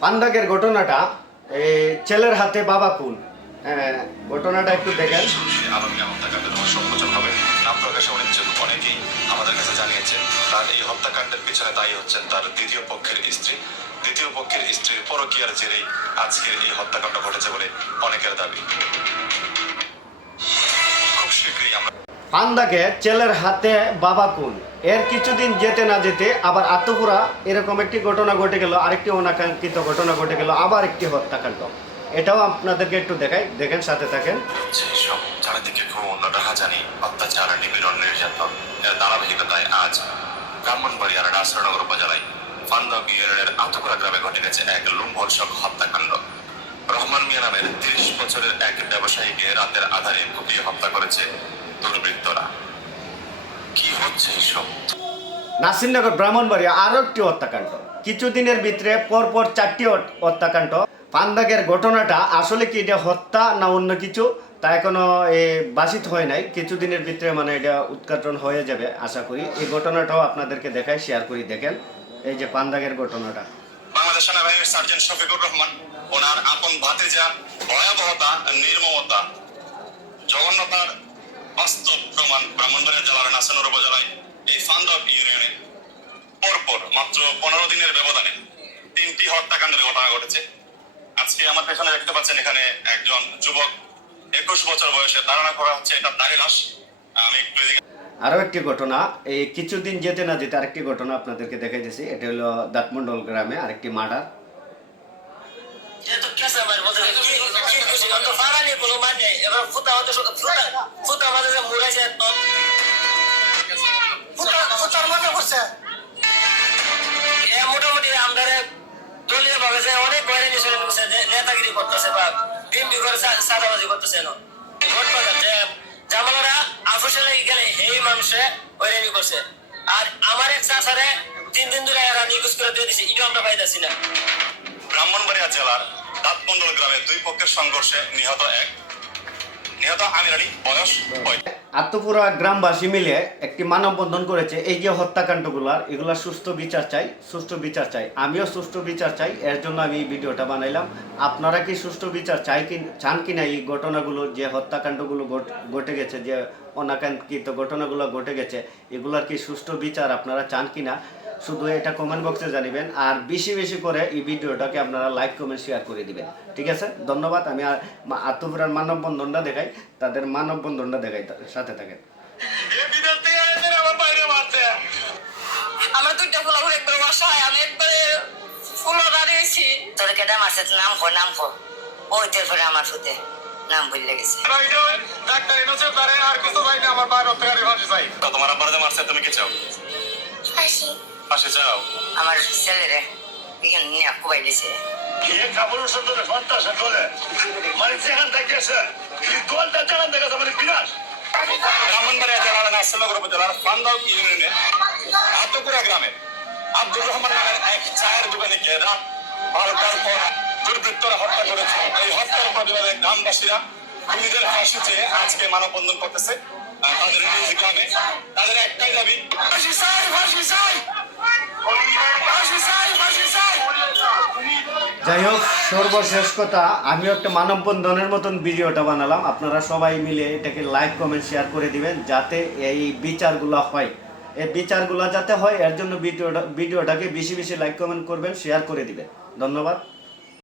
পান্ডাকের ঘটনাটা এই ছেলের হাতে বাবা হ্যাঁ, ঘটনাটা একটু দেখেন। হত্যাকাণ্ডের হবে? নাম প্রকাশে অনেকেই আমাদের কাছে জানিয়েছেন তার এই হত্যাকাণ্ডের পিছনে দায়ী হচ্ছেন তার দ্বিতীয় পক্ষের স্ত্রী। দ্বিতীয় পক্ষের স্ত্রীর পরকীয়ার জেরেই আজকের এই হত্যাকাণ্ড ঘটেছে বলে অনেকের দাবি। পান্ডাকে ছেলের হাতে বাবা খুন এর কিছুদিন যেতে না যেতে আবার আত্মপুরা এরকম একটি ঘটনা ঘটে গেল, আরেকটি অনাকাঙ্ক্ষিত ঘটনা ঘটে গেল, আবার একটি হত্যাকাণ্ড। এটাও আপনাদেরকে একটু দেখাই, দেখেন, সাথে থাকেন। সেই সব চারিদিকে খুন রাহাজানি অত্যাচার, নিপীড়ন, নির্যাতন, এর ধারাবাহিকতায় আজ ব্রাহ্মণবাড়িয়ার রাজনগর উপজেলায় ফান্দা বিয়ের আতকুরা গ্রামে ঘটে গেছে এক লুম্ভর্ষক হত্যাকাণ্ড। রহমান মিয়া নামের তিরিশ বছরের এক ব্যবসায়ীকে রাতের আধারে কুপিয়ে হত্যা করেছে দুর্বৃত্তরা। কি হচ্ছে এইসব? নাসিরনগর ব্রাহ্মণবাড়িয়া আরও একটি হত্যাকাণ্ড। কিছুদিনের ভিতরে পরপর চারটি হত্যাকাণ্ড। পান্দাগের ঘটনাটা আসলে কি এটা হত্যা না অন্য কিছু? তা এখনও এ, বাসিত হয় নাই। কিছুদিনের ভিতরে মানে এটা উৎঘাটন হয়ে যাবে আশা করি। এই ঘটনাটাও আপনাদেরকে দেখাই শেয়ার করি দেখেন। এই যে পান্দাগের ঘটনাটা। সেনাবাহিনীর সার্জেন্ট শফিকুর রহমান, ওনার আপন ভাতিজা ভয়াবহতা, নির্মমতা। জঘন্যতার বাস্তব প্রমাণ ব্রাহ্মণবাড়িয়া জেলার নাসানুর উপজেলায় এই ফান্দব ইউনিয়নে। পরপর মাত্র পনেরো দিনের ব্যবধানে তিনটি হত্যাকাণ্ডের ঘটনা ঘটেছে। আজকে আমার পেছনে দেখতে পাচ্ছেন এখানে একজন যুবক, একুশ বছর বয়সে, ধারণা করা হচ্ছে এটা দাড়ি লাশ আমি একটু এদিকে আরও একটি ঘটনা, এই কিছুদিন যেতে না যেতে আরেকটি ঘটনা আপনাদেরকে দেখাই দিয়েছি এটা হলো দাঁতমন্ডল গ্রামে আরেকটি মার্ডার। যে নেতাগিরি করতেছে বা বিএমপি করে সাদাবাজি করতেছে না এই ওই রেমি করছে। আর আমার এক চাষারে তিন দিন ধরে এরা নিউজ করে দিয়ে দিছে এটা আমরা পাইতেছি না। ব্রাহ্মণবাড়িয়া জেলার দাঁতমন্ডল গ্রামে দুই পক্ষের সংঘর্ষে নিহত এক নিহত আত্মপুরা গ্রামবাসী মিলে একটি মানববন্ধন করেছে। এই যে হত্যাকাণ্ডগুলার, এগুলা সুষ্ঠু বিচার চাই, সুষ্ঠু বিচার চাই। আমিও সুষ্ঠু বিচার চাই, এর জন্য আমি ভিডিওটা বানাইলাম। আপনারা কি সুষ্ঠু বিচার চাই কি, চান কি না এই ঘটনাগুলো, যে হত্যাকাণ্ডগুলো ঘটে গেছে, যে অনাকাঙ্ক্ষিত ঘটনাগুলো ঘটে গেছে, এগুলার কি সুষ্ঠু বিচার আপনারা চান কি না? শুধু এটা কমেন্ট বক্সে জানিবেন আর বেশি বেশি করে এই ভিডিওটাকে আপনারা লাইক কমেন্ট শেয়ার করে দিবেন। ঠিক আছে? ধন্যবাদ। আমি আত্মপুরার মানববন্ধনটা দেখাই তাদের মানববন্ধনটা দেখাই সাথে থাকেন। আমার বাইরে মারছে। দুইটা ফুলা ঘুরে একবার অসহায় আমি একবারে ফুলো দাঁড়িয়েছি তোর কেটা মারছে? নাম নাম ওই আমার নাম ভুলে গেছে। ডাক্তার এনেছে তারে আর কিছু পাই না আমার বাইরে হত্যাকারী ফাঁসি চাই। তোমার আব্বার মারছে তুমি কি চাও? পাশে আমার ছেলেরে এখানে নিয়ে কুবাই দিছে এ কাপড় সুন্দর ফন্টাসে তোলে মানে যেখান থেকে মানে বিনাশ ব্রাহ্মণবাড়িয়া জেলার নাসিরনগর উপজেলার ফান্দাউ ইউনিয়নে আতকুরা গ্রামে আব্দুর রহমান নামের এক চায়ের দোকানিকে রাত বারোটার পর দুর্বৃত্তরা হত্যা করেছে। এই হত্যার প্রতিবাদে গ্রামবাসীরা খুনিদের ফাঁসি চেয়ে আজকে মানববন্ধন করতেছে তাদের নিজ গ্রামে। তাদের একটাই দাবি ফাঁসি চাই ফাঁসি চাই। যাই হোক, সর্বশেষ কথা, আমিও একটা মানববন্ধনের মতন ভিডিওটা বানালাম। আপনারা সবাই মিলে এটাকে লাইক কমেন্ট শেয়ার করে দিবেন যাতে এই বিচারগুলো হয়। এই বিচারগুলো যাতে হয়, এর জন্য ভিডিওটা ভিডিওটাকে বেশি বেশি লাইক কমেন্ট করবেন শেয়ার করে দিবেন। ধন্যবাদ।